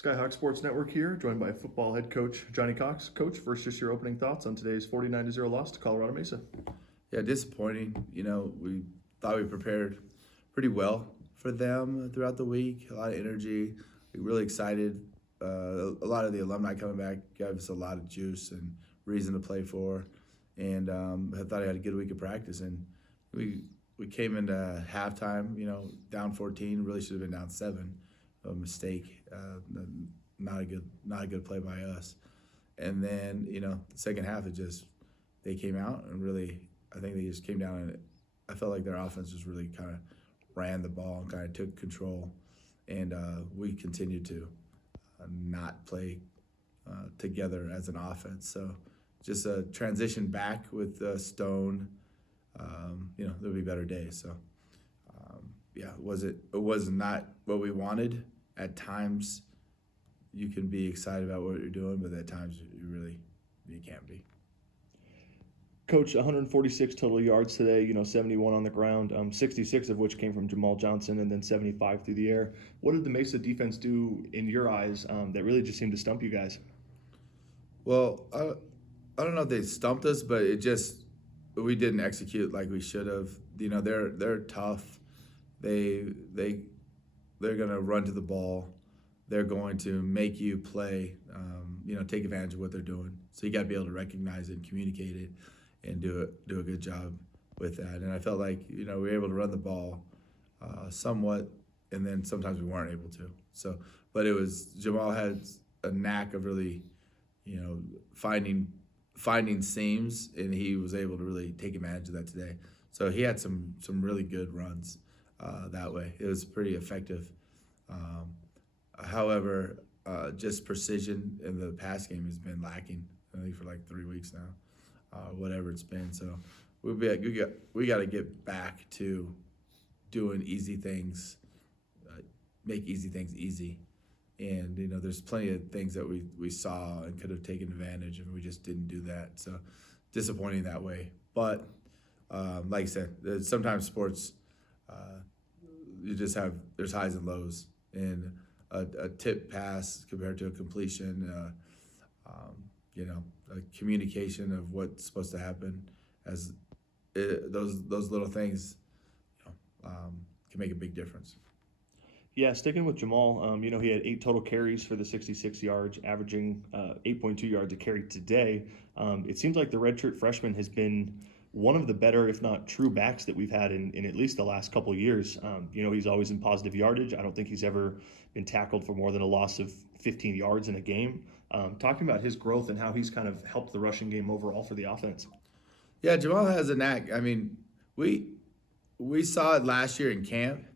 Skyhawk Sports Network here, joined by football head coach Johnny Cox. Coach, first, just your opening thoughts on today's 49-0 loss to Colorado Mesa. Yeah, disappointing. We thought we prepared pretty well for them throughout the week. A lot of energy. We were really excited. A lot of the alumni coming back gave us a lot of juice and reason to play for. And I thought I had a good week of practice. And we came into halftime, down 14. Really should have been down 7. A mistake. Not a good play by us. And then the second half, they came out and really, I think they just came down and I felt like their offense just really kind of ran the ball and kind of took control. And we continued to not play together as an offense. So just a transition back with Stone. There'll be better days. So it was not what we wanted. At times you can be excited about what you're doing, but at times you can't be. Coach, 146 total yards today, 71 on the ground, 66 of which came from Jamal Johnson, and then 75 through the air. What did the Mesa defense do in your eyes that really just seemed to stump you guys? Well, I don't know if they stumped us, but we didn't execute like we should have. They're tough. They're going to run to the ball. They're going to make you play, take advantage of what they're doing. So you got to be able to recognize it and communicate it and do a good job with that. And I felt like, we were able to run the ball somewhat, and then sometimes we weren't able to. So, but Jamal had a knack of really, finding seams, and he was able to really take advantage of that today. So he had some really good runs that way. It was pretty effective. However, just precision in the pass game has been lacking, I think, for like 3 weeks now, whatever it's been. So we got to get back to doing easy things, make easy things easy. And, there's plenty of things that we saw and could have taken advantage of, and we just didn't do that. So disappointing that way. But like I said, sometimes sports, there's highs and lows. And a tip pass compared to a completion, a communication of what's supposed to happen, those little things, can make a big difference. Yeah, sticking with Jamal, he had 8 total carries for the 66 yards, averaging 8.2 yards a carry today. It seems like the redshirt freshman has been one of the better, if not true, backs that we've had in at least the last couple of years. He's always in positive yardage. I don't think he's ever been tackled for more than a loss of 15 yards in a game. Talking about his growth and how he's kind of helped the rushing game overall for the offense. Yeah, Jamal has a knack. I mean, we saw it last year in camp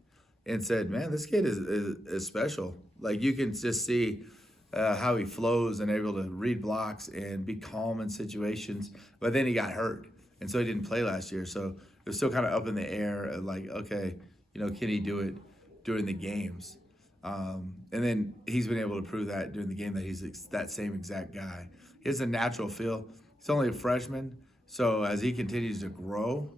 and said, man, this kid is special. Like, you can just see how he flows and able to read blocks and be calm in situations. But then he got hurt, and so he didn't play last year. So it was still kind of up in the air, like, okay, can he do it during the games? And then he's been able to prove that during the game that he's that same exact guy. He has a natural feel. He's only a freshman, so as he continues to grow,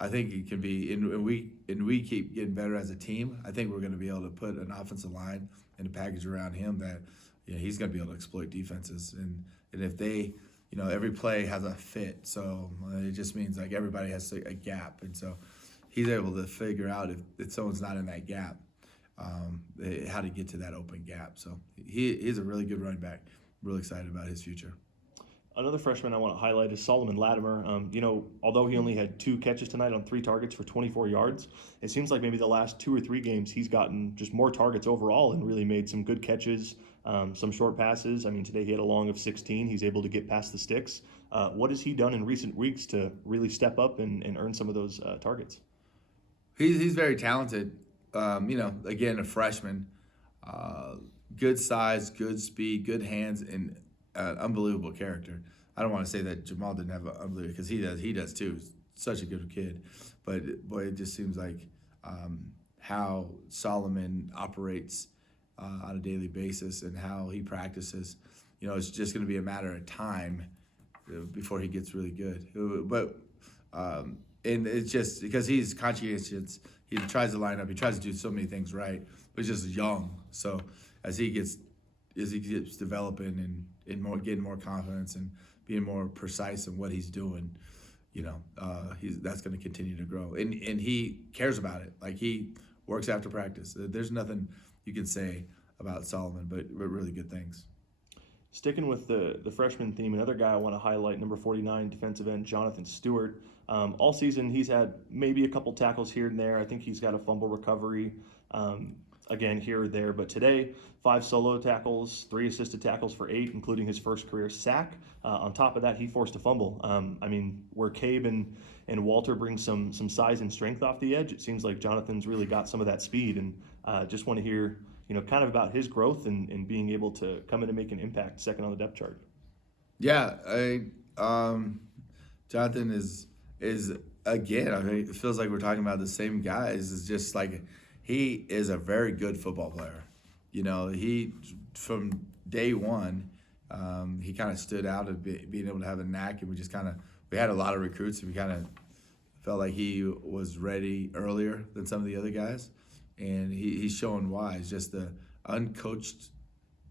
I think he can be, and we keep getting better as a team. I think we're going to be able to put an offensive line and a package around him that he's going to be able to exploit defenses. And if they, every play has a fit, so it just means like everybody has a gap, and so he's able to figure out if someone's not in that gap, how to get to that open gap. So he's a really good running back. Really excited about his future. Another freshman I want to highlight is Solomon Latimer. Although he only had 2 catches tonight on 3 targets for 24 yards, it seems like maybe the last 2 or 3 games he's gotten just more targets overall and really made some good catches, some short passes. I mean, today he had a long of 16. He's able to get past the sticks. What has he done in recent weeks to really step up and earn some of those targets? He's very talented. Again, a freshman. Good size, good speed, good hands, and unbelievable character. I don't want to say that Jamal didn't have an unbelievable, because he does too. He's such a good kid, but boy, it just seems like how Solomon operates on a daily basis and how he practices. It's just going to be a matter of time before he gets really good. But and it's just because he's conscientious. He tries to line up. He tries to do so many things right, but he's just young. So as he gets he keeps developing and more getting more confidence and being more precise in what he's doing, that's going to continue to grow. And he cares about it. Like, he works after practice. There's nothing you can say about Solomon, but really good things. Sticking with the freshman theme, another guy I want to highlight, number 49, defensive end Jonathan Stewart. All season, he's had maybe a couple tackles here and there. I think he's got a fumble recovery, again, here or there. But today, 5 solo tackles, 3 assisted tackles for 8, including his first career sack. On top of that, he forced a fumble. Where Cabe and Walter bring some size and strength off the edge, it seems like Jonathan's really got some of that speed. And just want to hear, kind of about his growth and being able to come in and make an impact second on the depth chart. Yeah, Jonathan is again, it feels like we're talking about the same guys. It's just like, he is a very good football player. He, from day one, he kind of stood out of being able to have a knack, and we had a lot of recruits, and we kind of felt like he was ready earlier than some of the other guys. And he's showing why. It's just the uncoached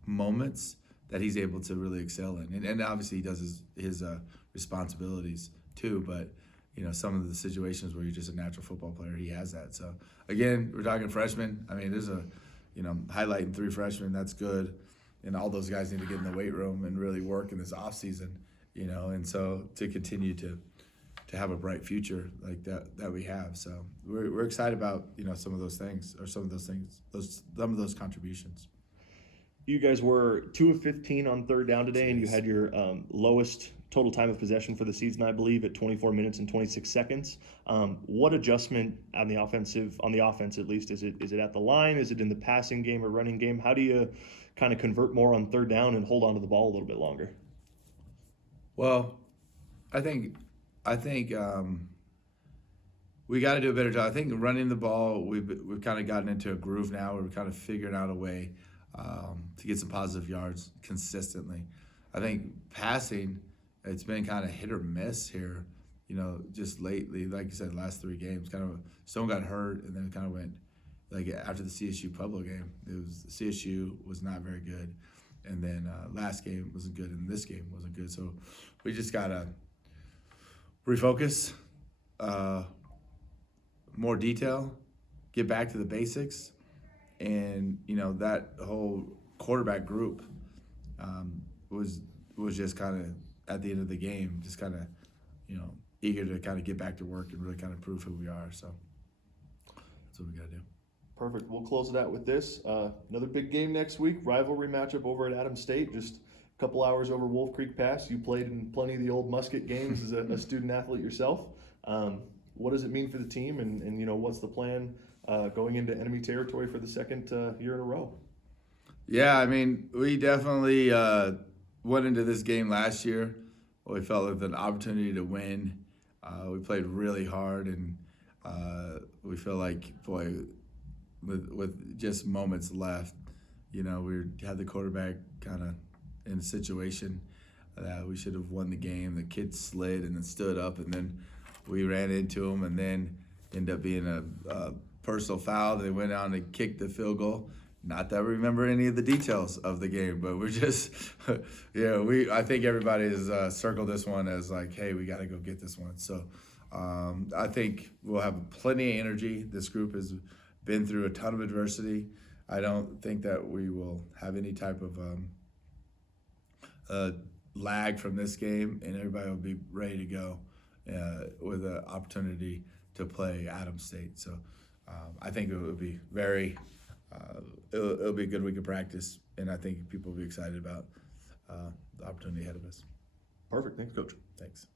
moments that he's able to really excel in. And obviously he does his responsibilities too, but some of the situations where you're just a natural football player, he has that. So again, we're talking freshmen. There's highlighting 3 freshmen, that's good. And all those guys need to get in the weight room and really work in this off season, and so to continue to have a bright future like that we have. So we're excited about, some of those contributions. You guys were 2 of 15 on third down today, and you had your lowest total time of possession for the season, I believe, at 24 minutes and 26 seconds. What adjustment on the offense at least, is it at the line? Is it in the passing game or running game? How do you kind of convert more on third down and hold on to the ball a little bit longer? Well, I think we got to do a better job. I think running the ball, we've kind of gotten into a groove now where we're kind of figuring out a way to get some positive yards consistently. I think passing, it's been kind of hit or miss here, just lately. Like you said, last 3 games, someone got hurt, and then it kind of went, like after the CSU Pueblo game, CSU was not very good, and then last game wasn't good, and this game wasn't good. So we just gotta refocus, more detail, get back to the basics, and that whole quarterback group was just kind of at the end of the game, just kind of eager to kind of get back to work and really kind of prove who we are. So that's what we got to do. Perfect. We'll close it out with this. Another big game next week, rivalry matchup over at Adams State. Just a couple hours over Wolf Creek Pass. You played in plenty of the old Musket games as a student athlete yourself. What does it mean for the team, and what's the plan going into enemy territory for the second year in a row? Yeah, we definitely went into this game last year. We felt like an opportunity to win. We played really hard, and we feel like, boy, with just moments left, we had the quarterback kind of in a situation that we should have won the game. The kid slid and then stood up, and then we ran into him, and then ended up being a personal foul. They went on and kicked the field goal. Not that we remember any of the details of the game, but we're just, I think everybody has circled this one as like, hey, we got to go get this one. So I think we'll have plenty of energy. This group has been through a ton of adversity. I don't think that we will have any type of lag from this game, and everybody will be ready to go with an opportunity to play Adams State. So I think it will be it'll be a good week of practice, and I think people will be excited about the opportunity ahead of us. Perfect. Thanks, Coach. Thanks.